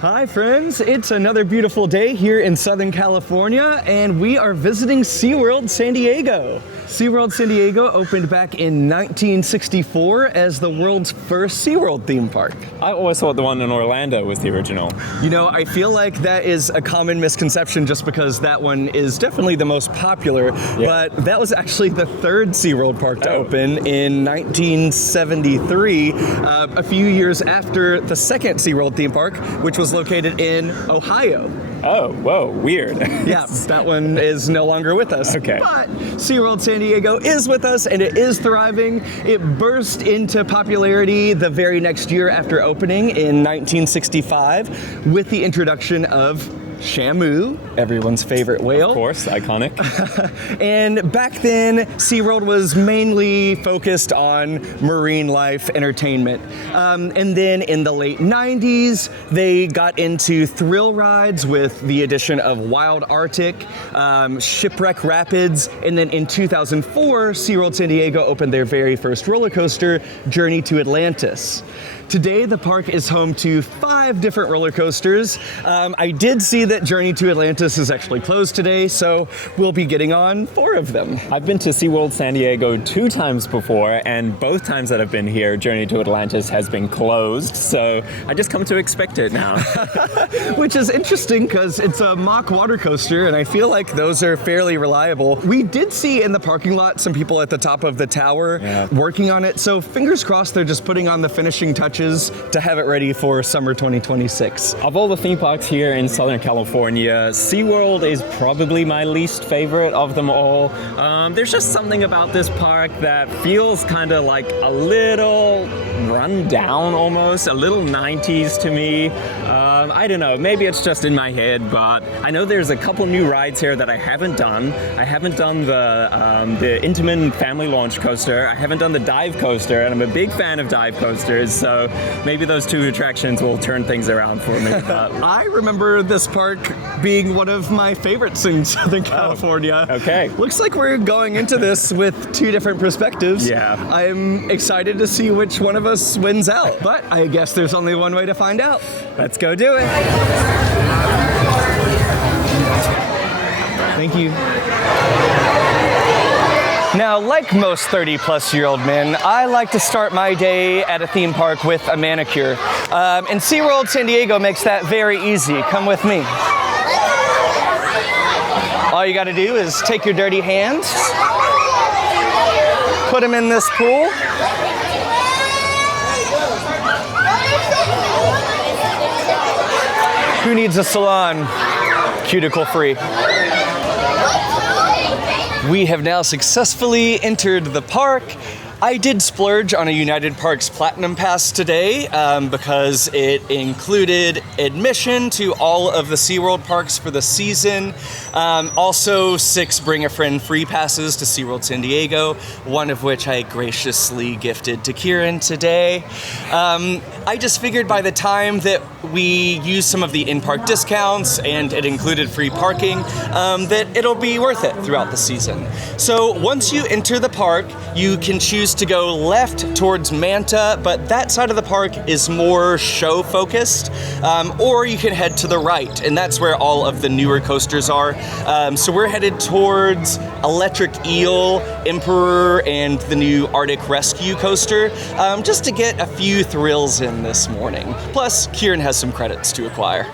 Hi friends, it's another beautiful day here in Southern California and we are visiting SeaWorld San Diego. SeaWorld San Diego opened back in 1964 as the world's first SeaWorld theme park. I always thought the one in Orlando was the original. You know, I feel like that is a common misconception just because that one is definitely the most popular, but that was actually the third SeaWorld park to open in 1973, a few years after the second SeaWorld theme park, which was located in Ohio. Oh, whoa, weird. Yeah, that one is no longer with us. Okay. But SeaWorld San Diego is with us and it is thriving. It burst into popularity the very next year after opening in 1965 with the introduction of Shamu, everyone's favorite whale. Of course, iconic. And back then, SeaWorld was mainly focused on marine life entertainment. And then in the late 90s, they got into thrill rides with the addition of Wild Arctic, Shipwreck Rapids, and then in 2004, SeaWorld San Diego opened their very first roller coaster, Journey to Atlantis. Today, the park is home to 5 different roller coasters. I did see that Journey to Atlantis is actually closed today, so we'll be getting on 4 of them. I've been to SeaWorld San Diego 2 times before, and both times that I've been here, Journey to Atlantis has been closed, so I just come to expect it now. Which is interesting because it's a mock water coaster, and I feel like those are fairly reliable. We did see in the parking lot some people at the top of the tower working on it, so fingers crossed they're just putting on the finishing touches to have it ready for summer 2026. Of all the theme parks here in Southern California, SeaWorld is probably my least favorite of them all. There's just something about this park that feels kind of like a little run down almost, a little 90s to me. I don't know, maybe it's just in my head, but I know there's a couple new rides here that I haven't done. I haven't done the Intamin family launch coaster. I haven't done the dive coaster, and I'm a big fan of dive coasters, so maybe those 2 attractions will turn things around for me. I remember this park being one of my favorites in Southern California. Okay. Looks like we're going into this with 2 different perspectives. Yeah. I'm excited to see which one of us wins out, but I guess there's only one way to find out. Let's go do it. Thank you. Now, like most 30-plus-year-old men, I like to start my day at a theme park with a manicure. And SeaWorld San Diego makes that very easy. Come with me. All you gotta do is take your dirty hands, put them in this pool, who needs a salon? Cuticle free. We have now successfully entered the park. I did splurge on a United Parks Platinum Pass today because it included admission to all of the SeaWorld parks for the season. Also 6 Bring a Friend free passes to SeaWorld San Diego, one of which I graciously gifted to Kieran today. I just figured by the time that we use some of the in-park discounts and it included free parking, that it'll be worth it throughout the season. So once you enter the park, you can choose to go left towards Manta, but that side of the park is more show focused, or you can head to the right, and that's where all of the newer coasters are. So we're headed towards Electric Eel, Emperor, and the new Arctic Rescue coaster, just to get a few thrills in this morning. Plus, Kieran has some credits to acquire.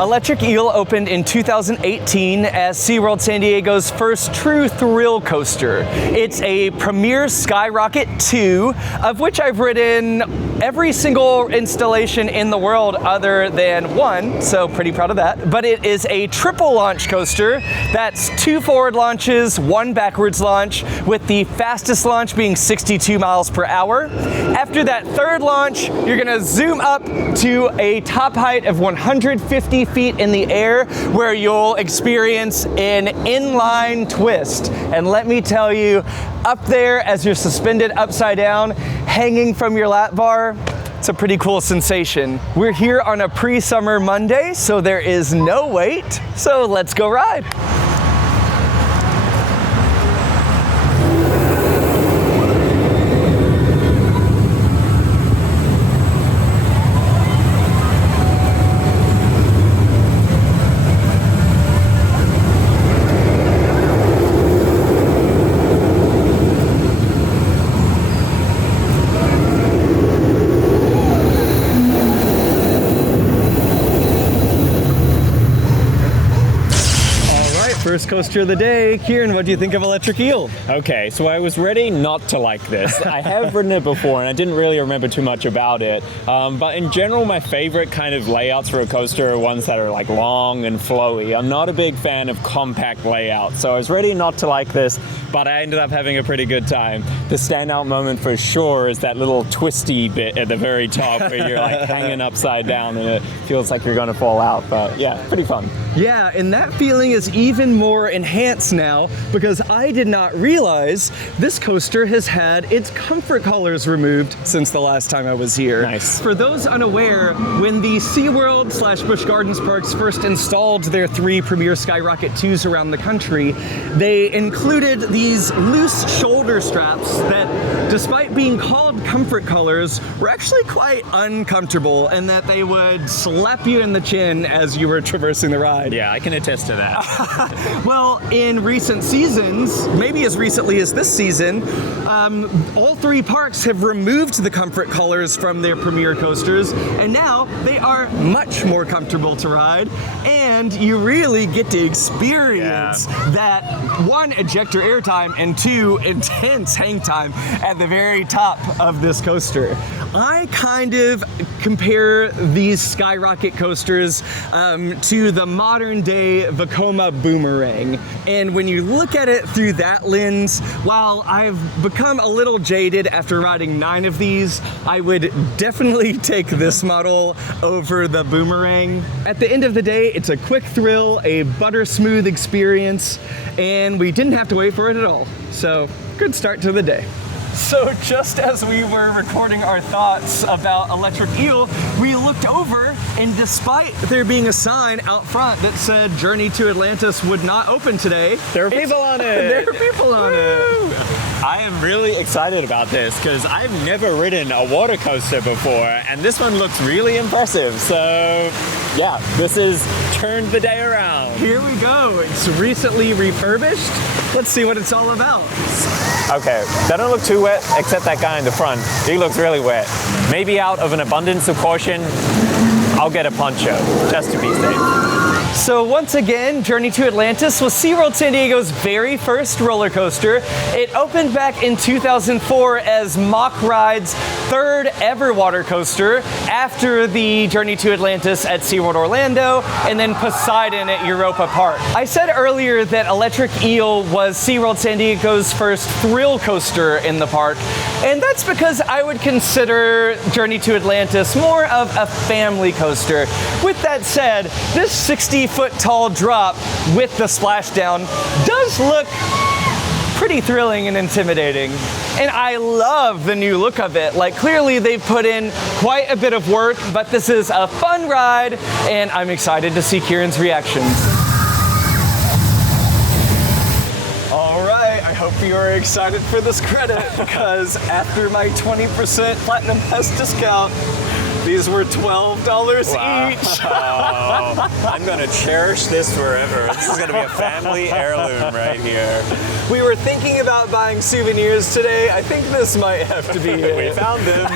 Electric Eel opened in 2018 as SeaWorld San Diego's first true thrill coaster. It's a premier Skyrocket 2, of which I've ridden every single installation in the world other than one, so pretty proud of that. But it is a triple launch coaster. That's 2 forward launches, 1 backwards launch, with the fastest launch being 62 miles per hour. After that 3rd launch, you're gonna zoom up to a top height of 150 feet in the air, where you'll experience an inline twist. And let me tell you, up there as you're suspended upside down, hanging from your lap bar, It's a pretty cool sensation. We're here on a pre-summer Monday, so there is no wait. So let's go ride. First coaster of the day. Kieran, what do you think of Electric Eel? Okay, so I was ready not to like this. I have ridden it before and I didn't really remember too much about it. But in general, my favorite kind of layouts for a coaster are ones that are like long and flowy. I'm not a big fan of compact layouts, so I was ready not to like this, but I ended up having a pretty good time. The standout moment for sure is that little twisty bit at the very top where you're like hanging upside down and it feels like you're gonna fall out, but yeah, pretty fun. Yeah, and that feeling is even more enhanced now because I did not realize this coaster has had its comfort collars removed since the last time I was here. Nice. For those unaware, when the SeaWorld / Busch Gardens parks first installed their 3 premier Skyrocket 2s around the country, they included these loose shoulder straps that, despite being called comfort collars, were actually quite uncomfortable and that they would slap you in the chin as you were traversing the ride. Yeah, I can attest to that. Well, in recent seasons, maybe as recently as this season, all 3 parks have removed the comfort collars from their premier coasters, and now they are much more comfortable to ride, and you really get to experience that 1, ejector airtime, and 2, intense hang time at the very top of this coaster. I kind of compare these Skyrocket coasters to the modern day Vekoma Boomerang. And when you look at it through that lens, while I've become a little jaded after riding 9 of these, I would definitely take this model over the Boomerang. At the end of the day, it's a quick thrill, a butter smooth experience, and we didn't have to wait for it at all. So, good start to the day. So just as we were recording our thoughts about Electric Eel, we looked over, and despite there being a sign out front that said Journey to Atlantis would not open today, There are people on it! There are people on it! I am really excited about this because I've never ridden a water coaster before, and this one looks really impressive. So yeah, this is turned the day around. Here we go. It's recently refurbished. Let's see what it's all about. Okay, that don't look too wet, except that guy in the front. He looks really wet. Maybe out of an abundance of caution, I'll get a poncho, just to be safe. So once again, Journey to Atlantis was SeaWorld San Diego's very first roller coaster. It opened back in 2004 as Mock Ride's 3rd ever water coaster after the Journey to Atlantis at SeaWorld Orlando and then Poseidon at Europa Park. I said earlier that Electric Eel was SeaWorld San Diego's first thrill coaster in the park, and that's because I would consider Journey to Atlantis more of a family coaster. With that said, this 60-foot tall drop with the splashdown does look pretty thrilling and intimidating. And I love the new look of it. Like, clearly they've put in quite a bit of work, but this is a fun ride, and I'm excited to see Kieran's reactions. All right, I hope you are excited for this credit, because after my 20% Platinum Pass discount, these were $12 each. I'm gonna cherish this forever. This is gonna be a family heirloom right here. We were thinking about buying souvenirs today. I think this might have to be it. We found them.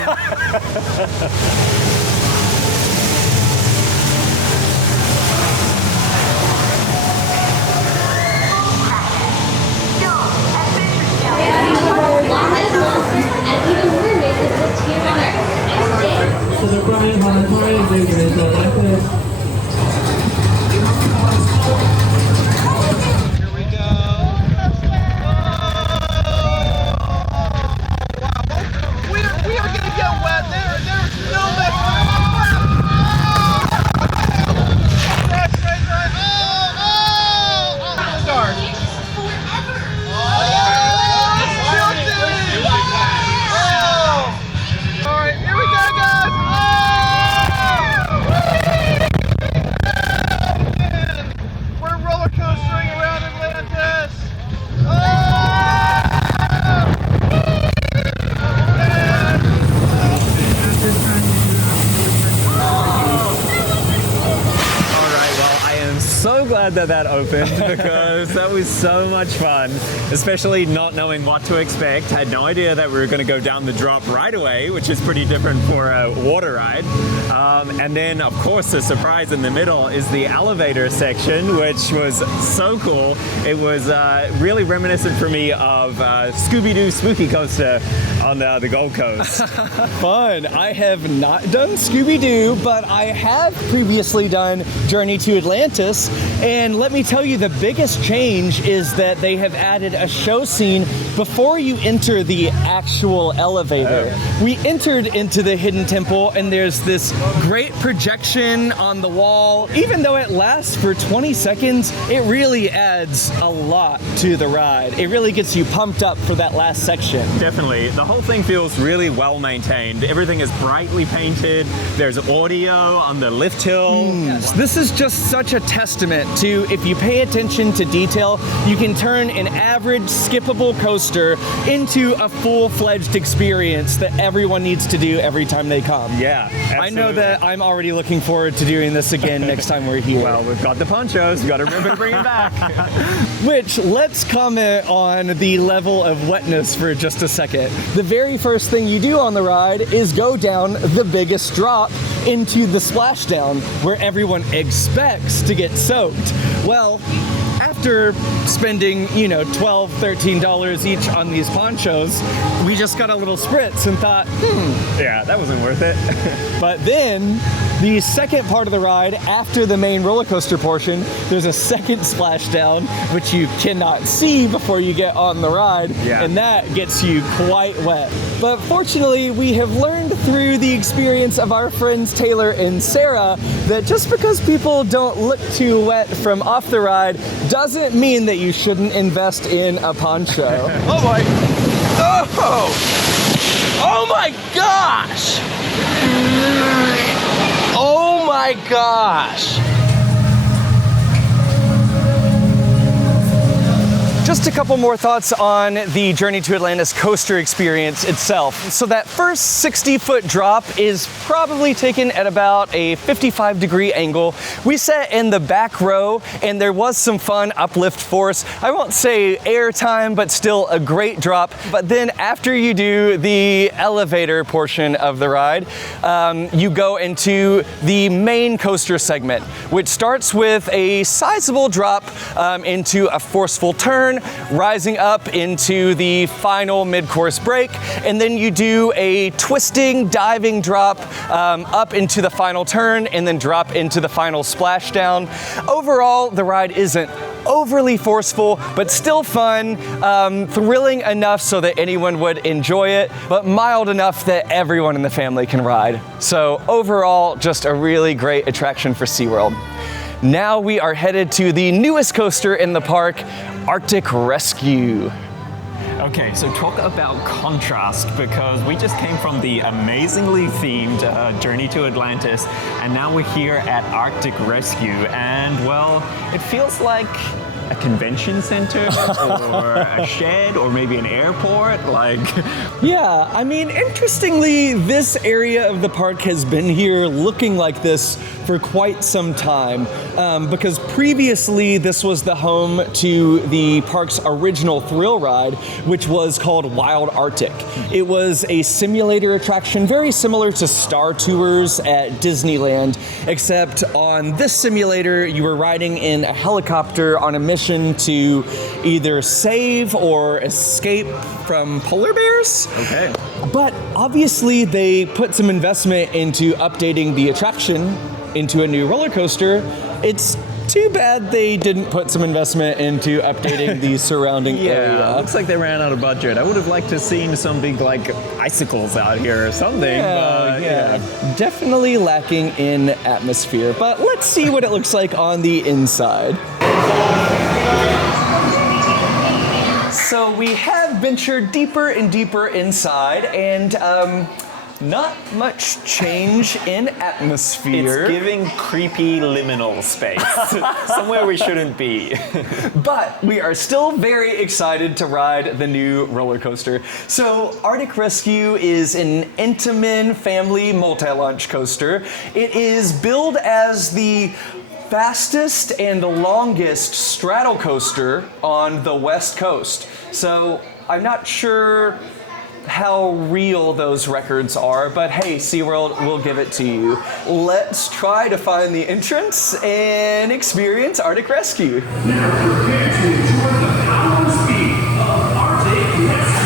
We are gonna get wet. There's no glad that that opened because that was so much fun, especially not knowing what to expect. Had no idea that we were going to go down the drop right away, which is pretty different for a water ride. And then, of course, the surprise in the middle is the elevator section, which was so cool. It was really reminiscent for me of Scooby-Doo Spooky Coaster on the Gold Coast. Fun. I have not done Scooby-Doo, but I have previously done Journey to Atlantis, and let me tell you, the biggest change is that they have added a show scene before you enter the actual elevator. We entered into the hidden temple, and there's this great projection on the wall. Even though it lasts for 20 seconds, it really adds a lot to the ride. It really gets you pumped up for that last section. Definitely. The whole thing feels really well maintained. Everything is brightly painted. There's audio on the lift hill. Yes. This is just such a testament to, if you pay attention to detail, you can turn an average skippable coaster into a full-fledged experience that everyone needs to do every time they come. Yeah, absolutely. I know that I'm already looking forward to doing this again next time we're here. Well, we've got the ponchos. We've got to remember to bring them back. Which, let's comment on the level of wetness for just a second. The very first thing you do on the ride is go down the biggest drop into the splashdown, where everyone expects to get soaked. Well, after spending, $12, $13 each on these ponchos, we just got a little spritz and thought, yeah, that wasn't worth it. But then, the second part of the ride, after the main roller coaster portion, there's a second splashdown, which you cannot see before you get on the ride, and that gets you quite wet. But fortunately, we have learned through the experience of our friends Taylor and Sarah that just because people don't look too wet from off the ride doesn't mean that you shouldn't invest in a poncho. Oh my! Oh! Oh my gosh! Oh my gosh! Just a couple more thoughts on the Journey to Atlantis coaster experience itself. So that first 60-foot drop is probably taken at about a 55-degree angle. We sat in the back row, and there was some fun uplift force. I won't say air time, but still a great drop. But then after you do the elevator portion of the ride, you go into the main coaster segment, which starts with a sizable drop into a forceful turn, rising up into the final mid-course break, and then you do a twisting, diving drop up into the final turn, and then drop into the final splashdown. Overall, the ride isn't overly forceful, but still fun, thrilling enough so that anyone would enjoy it, but mild enough that everyone in the family can ride. So overall, just a really great attraction for SeaWorld. Now we are headed to the newest coaster in the park, Arctic Rescue. Okay, so talk about contrast, because we just came from the amazingly themed Journey to Atlantis, and now we're here at Arctic Rescue, and well, it feels like a convention center or a shed or maybe an airport, like. Yeah, I mean, interestingly, this area of the park has been here looking like this for quite some time, because previously this was the home to the park's original thrill ride, which was called Wild Arctic. It was a simulator attraction very similar to Star Tours at Disneyland, except on this simulator you were riding in a helicopter on a mission to either save or escape from polar bears. Okay. But obviously they put some investment into updating the attraction into a new roller coaster. It's too bad they didn't put some investment into updating the surrounding area. Looks like they ran out of budget. I would have liked to have seen some big icicles out here or something. Yeah, definitely lacking in atmosphere. But let's see what it looks like on the inside. So we have ventured deeper and deeper inside, and not much change in atmosphere. It's giving creepy liminal space, somewhere we shouldn't be. But we are still very excited to ride the new roller coaster. So Arctic Rescue is an Intamin family multi-launch coaster. It is billed as the fastest and longest straddle coaster on the West Coast. So I'm not sure how real those records are, but hey, SeaWorld, we'll give it to you. Let's try to find the entrance and experience Arctic Rescue. Now prepare to enjoy the power and speed of Arctic Rescue.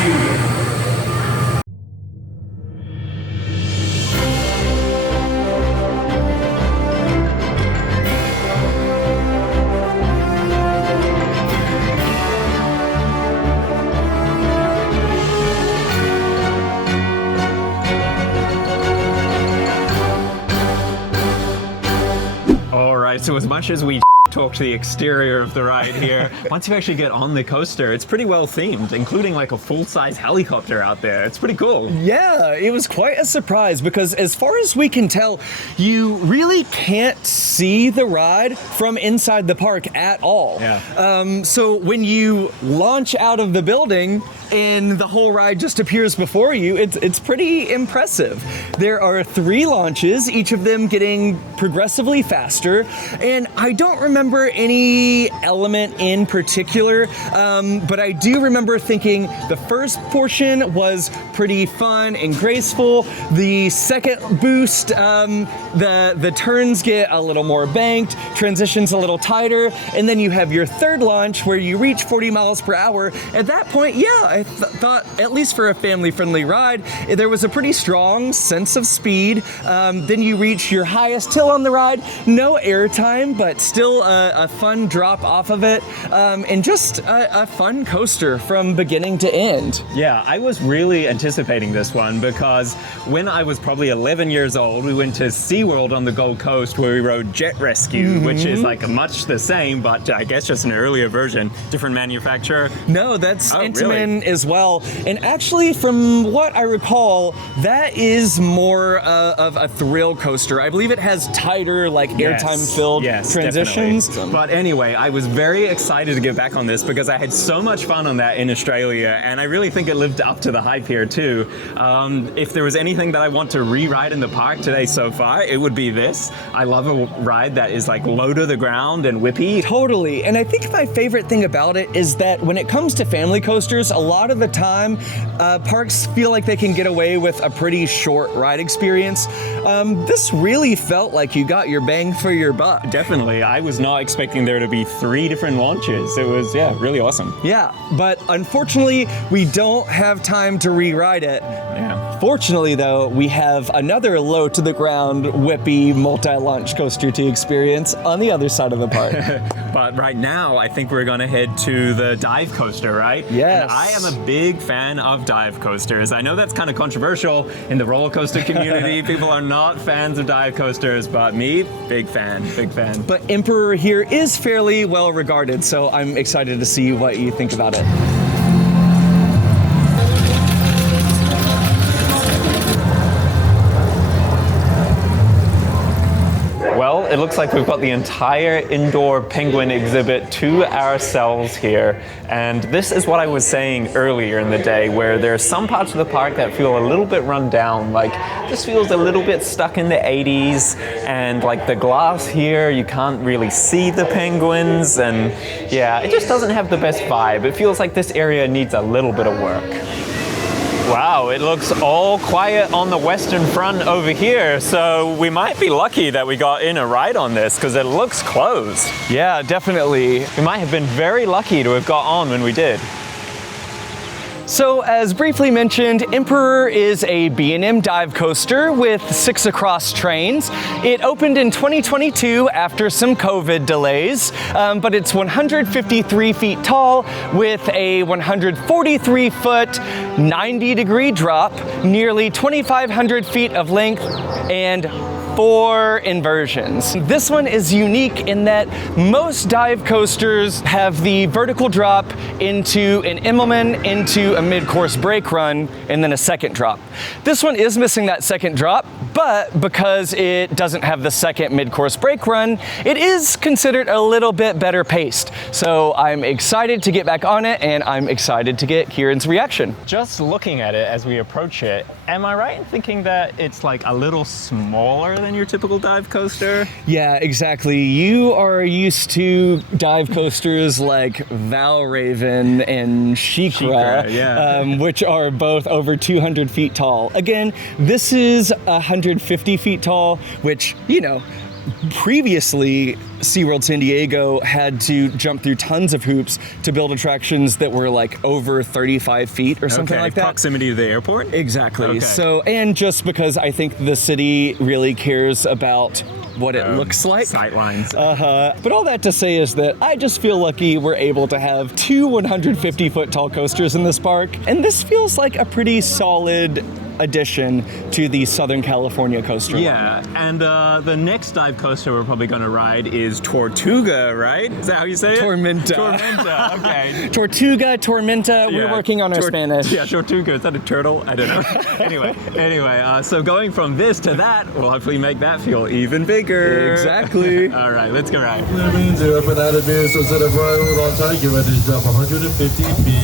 So as much as we talk to the exterior of the ride here, once you actually get on the coaster, it's pretty well themed, including like a full-size helicopter out there. It's pretty cool. Yeah, it was quite a surprise because as far as we can tell, you really can't see the ride from inside the park at all. Yeah. So when you launch out of the building and the whole ride just appears before you, it's pretty impressive. There are 3 launches, each of them getting progressively faster, and I don't remember any element in particular, but I do remember thinking the first portion was pretty fun and graceful. The second boost, the turns get a little more banked, transitions a little tighter, and then you have your third launch where you reach 40 miles per hour. At that point, yeah, I thought, at least for a family-friendly ride, there was a pretty strong sense of speed. Then you reach your highest hill on the ride, no airtime, but still a fun drop off of it, and just a fun coaster from beginning to end. Yeah, I was really anticipating this one because when I was probably 11 years old, we went to SeaWorld on the Gold Coast where we rode Jet Rescue, which is like much the same, but I guess just an earlier version, different manufacturer. No, that's Intamin really? as well. And actually, from what I recall, that is more of a thrill coaster. I believe it has tighter, like airtime-filled transitions. Definitely. But anyway, I was very excited to get back on this because I had so much fun on that in Australia, and I really think it lived up to the hype here too. If there was anything that I want to re-ride in the park today so far, it would be this. I love a ride that is like low to the ground and whippy. Totally, and I think my favorite thing about it is that when it comes to family coasters, a lot of the time, parks feel like they can get away with a pretty short ride experience. This really felt like you got your bang for your buck. Definitely, I was not expecting there to be 3 different launches. It was, yeah, really awesome. Yeah, but unfortunately, we don't have time to re-ride it. Yeah. Fortunately, though, we have another low-to-the-ground, whippy, multi-launch coaster to experience on the other side of the park. But right now, I think we're gonna head to the dive coaster, right? Yes. And I am a big fan of dive coasters. I know that's kind of controversial in the roller coaster community. People are not fans of dive coasters, but me, big fan, big fan. But Emperor here is fairly well regarded, so I'm excited to see what you think about it. Well, it looks like we've got the entire indoor penguin exhibit to ourselves here. And this is what I was saying earlier in the day, where there are some parts of the park that feel a little bit run down. Like, this feels a little bit stuck in the 80s. And like the glass here, you can't really see the penguins. And yeah, it just doesn't have the best vibe. It feels like this area needs a little bit of work. Wow, it looks all quiet on the western front over here, so we might be lucky that we got in a ride on this because it looks closed. Yeah, definitely. We might have been very lucky to have got on when we did. So, as briefly mentioned, Emperor is a B&M dive coaster with 6 across trains. It opened in 2022 after some COVID delays, but it's 153 feet tall with a 143-foot, 90-degree drop, nearly 2,500 feet of length, and 4 inversions. This one is unique in that most dive coasters have the vertical drop into an Immelman, into a mid-course brake run, and then a second drop. This one is missing that second drop, but because it doesn't have the second mid-course brake run, it is considered a little bit better paced. So I'm excited to get back on it, and I'm excited to get Kieran's reaction. Just looking at it as we approach it, am I right in thinking that it's like a little smaller than your typical dive coaster? Yeah, exactly. You are used to dive coasters like Valraven and Shikra, yeah. which are both over 200 feet tall. Again, this is 150 feet tall, which, previously SeaWorld San Diego had to jump through tons of hoops to build attractions that were like over 35 feet or something like that. Proximity to the airport? Exactly. Okay. So, and just because I think the city really cares about what it looks like. Sightlines. But all that to say is that I just feel lucky we're able to have 2 150-foot tall coasters in this park, and this feels like a pretty solid addition to the Southern California coaster line. Yeah, and the next dive coaster we're probably going to ride is Tortuga, right? Is that how you say it? Tormenta. Tormenta, okay. Tortuga, Tormenta, we're working on our Spanish. Yeah, Tortuga, is that a turtle? I don't know. anyway, so going from this to that will hopefully make that feel even bigger. Exactly. All right, let's go ride. Clearing 0 for that advance, so set up right on time, get ready to drop 150 feet.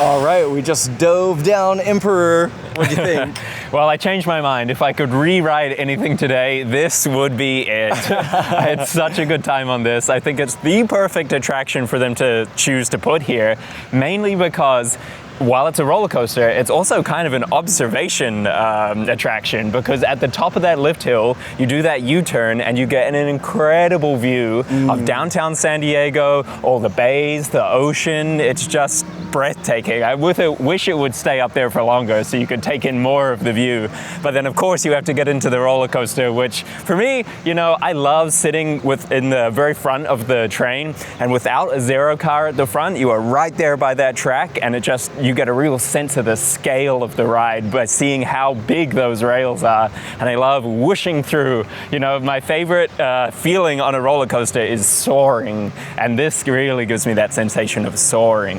All right, we just dove down Emperor. What do you think? Well, I changed my mind. If I could rewrite anything today, this would be it. I had such a good time on this. I think it's the perfect attraction for them to choose to put here, mainly because while it's a roller coaster, it's also kind of an observation attraction, because at the top of that lift hill, you do that U-turn and you get an incredible view of downtown San Diego, all the bays, the ocean. It's just breathtaking. I wish it would stay up there for longer so you could take in more of the view. But then of course you have to get into the roller coaster, which for me, I love sitting in the very front of the train, and without a zero car at the front, you are right there by that track, and you get a real sense of the scale of the ride by seeing how big those rails are. And I love whooshing through. My favorite feeling on a roller coaster is soaring, and this really gives me that sensation of soaring.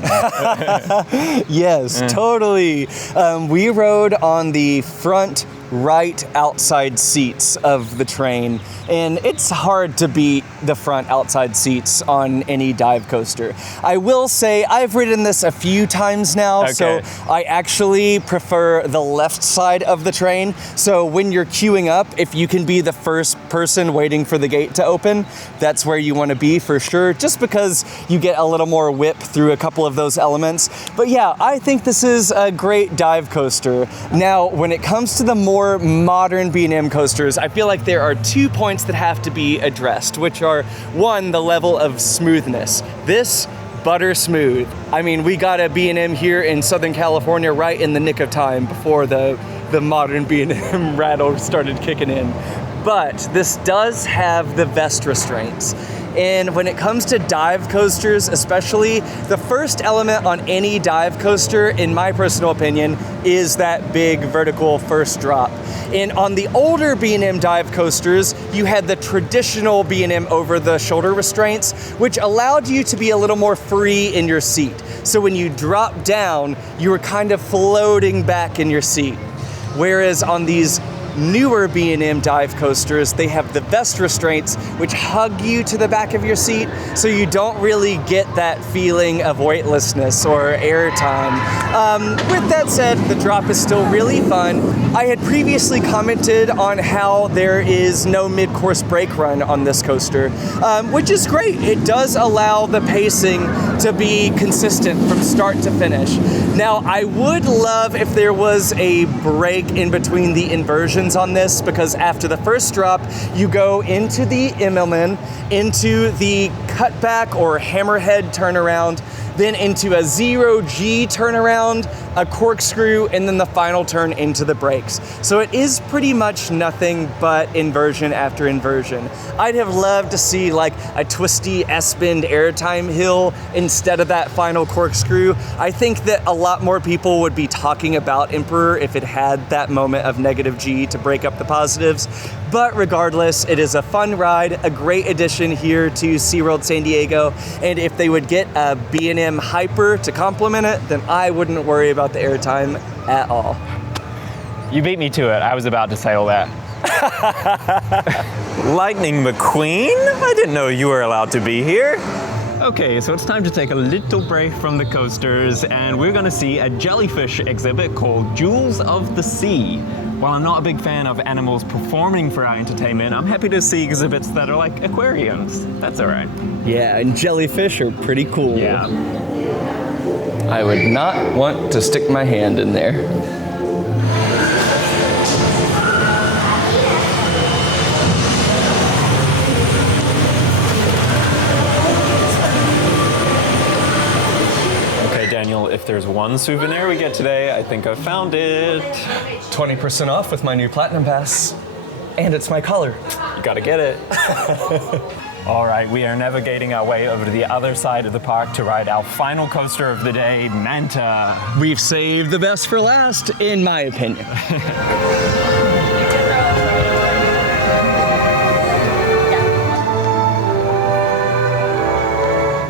Yes, totally. We rode on the front right outside seats of the train, and it's hard to beat the front outside seats on any dive coaster. I will say I've ridden this a few times now, so I actually prefer the left side of the train. So when you're queuing up, if you can be the first person waiting for the gate to open, that's where you want to be for sure, just because you get a little more whip through a couple of those elements. But yeah, I think this is a great dive coaster. Now, when it comes to the more modern B&M coasters, I feel like there are 2 points that have to be addressed, which are, one, the level of smoothness. This, butter smooth. I mean, we got a B&M here in Southern California right in the nick of time before the modern B&M rattle started kicking in. But this does have the vest restraints. And when it comes to dive coasters especially, the first element on any dive coaster, in my personal opinion, is that big vertical first drop. And on the older B&M dive coasters, you had the traditional B&M over-the-shoulder restraints, which allowed you to be a little more free in your seat. So when you drop down, you were kind of floating back in your seat. Whereas on these newer B&M dive coasters, they have the vest restraints, which hug you to the back of your seat, so you don't really get that feeling of weightlessness or airtime. With that said, the drop is still really fun. I had previously commented on how there is no mid-course brake run on this coaster, which is great. It does allow the pacing to be consistent from start to finish. Now, I would love if there was a break in between the inversions on this, because after the first drop, you go into the Immelman, into the cutback or hammerhead turnaround, then into a 0G turnaround, a corkscrew, and then the final turn into the brakes. So it is pretty much nothing but inversion after inversion. I'd have loved to see like a twisty S-bend airtime hill instead of that final corkscrew. I think that a lot more people would be talking about Emperor if it had that moment of negative G to break up the positives. But regardless, it is a fun ride, a great addition here to SeaWorld San Diego. And if they would get a B&M Hyper to complement it, then I wouldn't worry about the airtime at all. You beat me to it. I was about to say all that. Lightning McQueen? I didn't know you were allowed to be here. Okay, so it's time to take a little break from the coasters, and we're gonna see a jellyfish exhibit called Jewels of the Sea. While I'm not a big fan of animals performing for our entertainment, I'm happy to see exhibits that are like aquariums. That's all right. Yeah, and jellyfish are pretty cool. Yeah. I would not want to stick my hand in there. Daniel, if there's one souvenir we get today, I think I've found it. 20% off with my new Platinum Pass. And it's my color. You gotta get it. All right, we are navigating our way over to the other side of the park to ride our final coaster of the day, Manta. We've saved the best for last, in my opinion.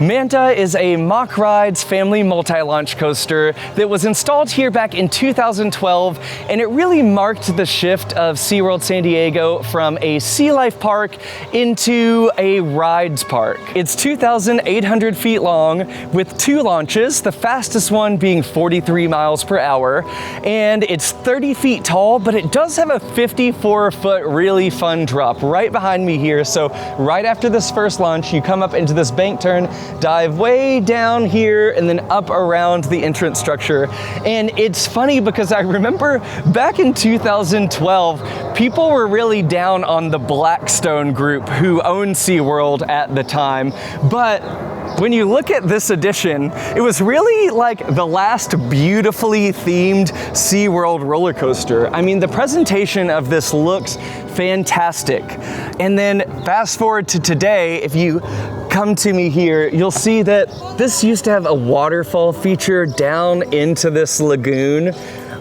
Manta is a Mock Rides family multi-launch coaster that was installed here back in 2012, and it really marked the shift of SeaWorld San Diego from a sea life park into a rides park. It's 2,800 feet long with 2 launches, the fastest one being 43 miles per hour, and it's 30 feet tall, but it does have a 54-foot really fun drop right behind me here. So right after this first launch, you come up into this bank turn, dive way down here, and then up around the entrance structure. And it's funny because I remember back in 2012, people were really down on the Blackstone group who owned SeaWorld at the time. But when you look at this edition, it was really like the last beautifully themed SeaWorld roller coaster. I mean, the presentation of this looks fantastic. And then fast forward to today, if you come to me here, you'll see that this used to have a waterfall feature down into this lagoon.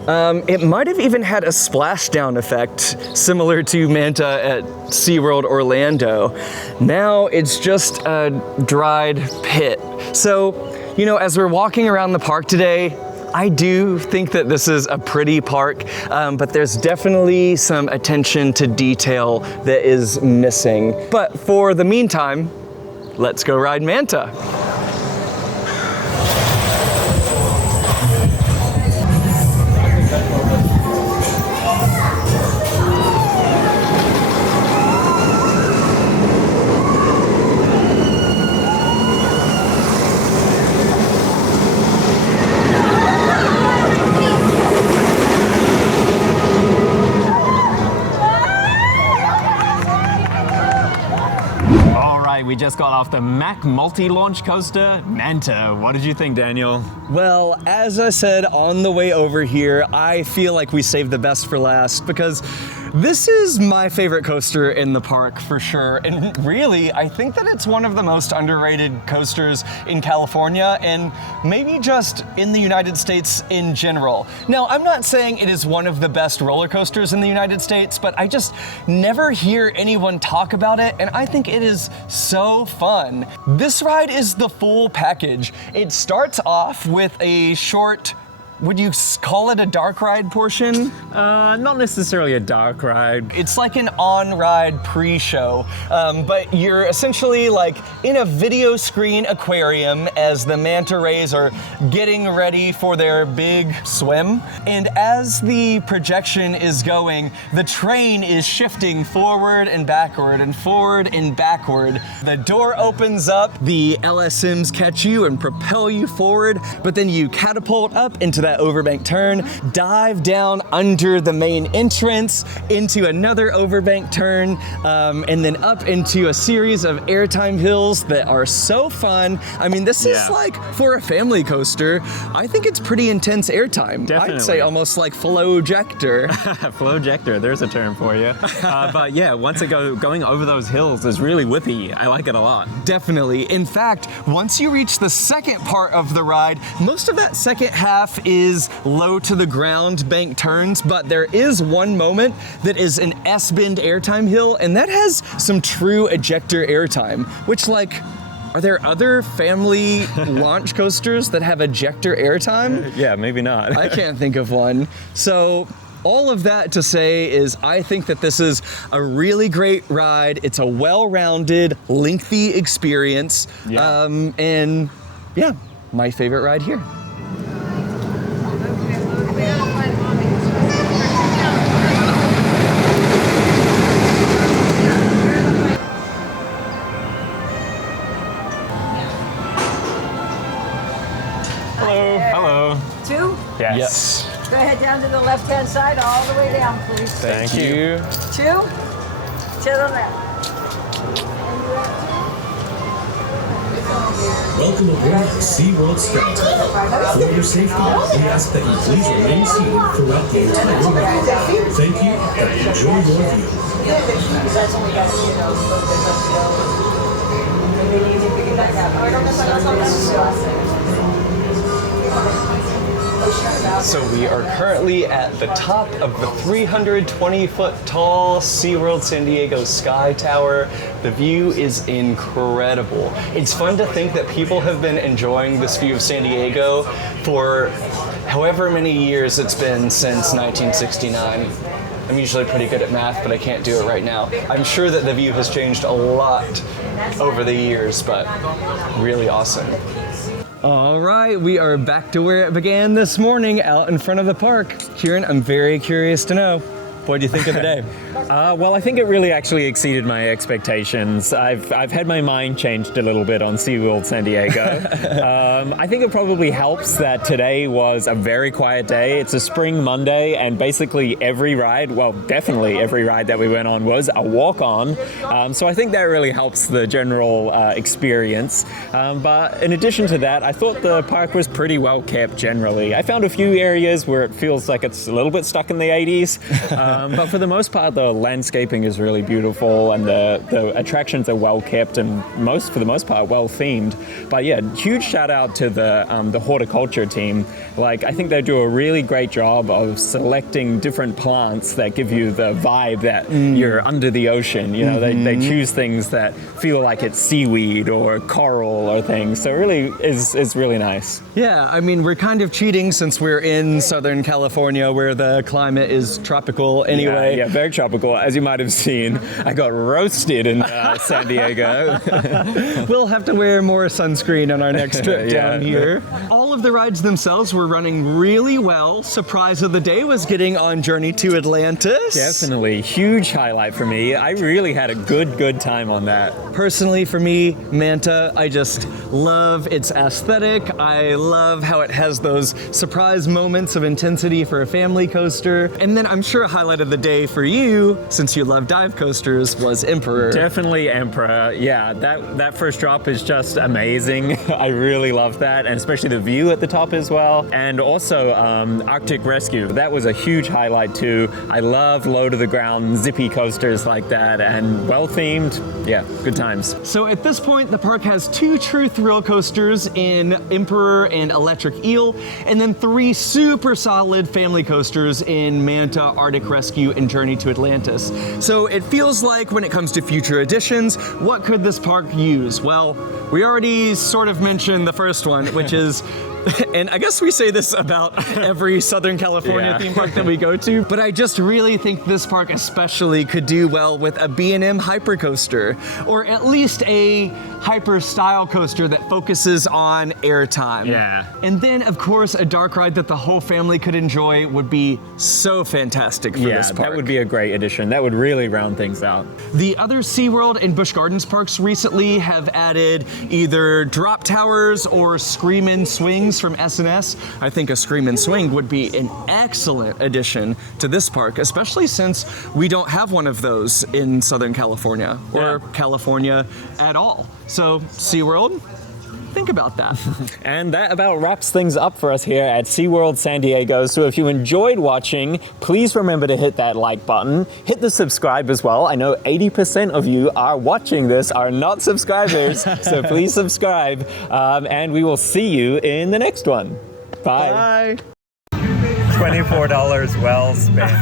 It might have even had a splashdown effect similar to Manta at SeaWorld Orlando. Now it's just a dried pit. So, you know, as we're walking around the park today, I do think that this is a pretty park, but there's definitely some attention to detail that is missing. But for the meantime, let's go ride Manta. We just got off the Mack multi-launch coaster, Manta. What did you think, Daniel? Well, as I said on the way over here, I feel like we saved the best for last because this is my favorite coaster in the park for sure. And really, I think that it's one of the most underrated coasters in California and maybe just in the United States in general. Now, I'm not saying it is one of the best roller coasters in the United States, but I just never hear anyone talk about it, and I think it is so fun. This ride is the full package. It starts off with a short, would you call it a dark ride portion? Not necessarily a dark ride. It's like an on-ride pre-show, but you're essentially like in a video screen aquarium as the manta rays are getting ready for their big swim. And as the projection is going, the train is shifting forward and backward and forward and backward. The door opens up, the LSMs catch you and propel you forward, but then you catapult up into that overbank turn, dive down under the main entrance into another overbank turn, and then up into a series of airtime hills that are so fun. I mean, this is like, for a family coaster, I think it's pretty intense airtime. Definitely. I'd say almost like flow-ejector. Flow-ejector, there's a term for you. But yeah, once it going over those hills is really whippy. I like it a lot. Definitely. In fact, once you reach the second part of the ride, most of that second half is low to the ground bank turns, but there is one moment that is an S-bend airtime hill, and that has some true ejector airtime, which, like, are there other family launch coasters that have ejector airtime? Yeah, maybe not. I can't think of one. So all of that to say is I think that this is a really great ride. It's a well-rounded, lengthy experience. Yeah. And yeah, my favorite ride here. Hello. Two? Yes. Go ahead down to the left-hand side, all the way down, please. Thank you. Two? To the left. Welcome aboard the SeaWorld San Diego. For your safety, we ask that you please remain seated throughout the entire ride. Thank you and enjoy your view. So we are currently at the top of the 320-foot tall SeaWorld San Diego Sky Tower. The view is incredible. It's fun to think that people have been enjoying this view of San Diego for however many years it's been since 1969. I'm usually pretty good at math, but I can't do it right now. I'm sure that the view has changed a lot over the years, but really awesome. All right, we are back to where it began this morning, out in front of the park. Kieran, I'm very curious to know, what do you think of the day? Well, I think it really actually exceeded my expectations. I've had my mind changed a little bit on SeaWorld San Diego. I think it probably helps that today was a very quiet day. It's a spring Monday, and basically every ride, well, definitely every ride that we went on was a walk-on. So I think that really helps the general experience. But in addition to that, I thought the park was pretty well kept generally. I found a few areas where it feels like it's a little bit stuck in the 80s. But for the most part, the landscaping is really beautiful, and the attractions are well kept and for the most part well themed. But yeah, huge shout out to the horticulture team. Like, I think they do a really great job of selecting different plants that give you the vibe that you're under the ocean. You know, they choose things that feel like it's seaweed or coral or things. So it really is really nice. Yeah, I mean, we're kind of cheating since we're in Southern California where the climate is tropical anyway. Yeah, very tropical. As you might have seen, I got roasted in San Diego. We'll have to wear more sunscreen on our next trip down here. All of the rides themselves were running really well. Surprise of the day was getting on Journey to Atlantis. Definitely. Huge highlight for me. I really had a good time on that. Personally, for me, Manta, I just love its aesthetic. I love how it has those surprise moments of intensity for a family coaster. And then I'm sure a highlight of the day for you, since you love dive coasters, was Emperor. Definitely Emperor. Yeah, that first drop is just amazing. I really love that, and especially the view at the top as well. And also Arctic Rescue. That was a huge highlight too. I love low to the ground zippy coasters like that, and well themed. Yeah, good times. So at this point, the park has 2 true thrill coasters in Emperor and Electric Eel, and then 3 super solid family coasters in Manta, Arctic Rescue, and Journey to Atlantis. So it feels like when it comes to future editions, what could this park use? Well, we already sort of mentioned the first one, which is and I guess we say this about every Southern California theme park that we go to, but I just really think this park especially could do well with a B&M hypercoaster, or at least a hyper style coaster that focuses on airtime. Yeah. And then, of course, a dark ride that the whole family could enjoy would be so fantastic for this park. That would be a great addition. That would really round things out. The other SeaWorld and Busch Gardens parks recently have added either drop towers or screamin' swings swings from S&S, I think a Scream and Swing would be an excellent addition to this park, especially since we don't have one of those in Southern California or California at all. So SeaWorld, think about that. And that about wraps things up for us here at SeaWorld San Diego. So if you enjoyed watching, please remember to hit that like button. Hit the subscribe as well. I know 80% of you are watching this are not subscribers, so please subscribe. And we will see you in the next one. Bye. Bye. $24 well spent.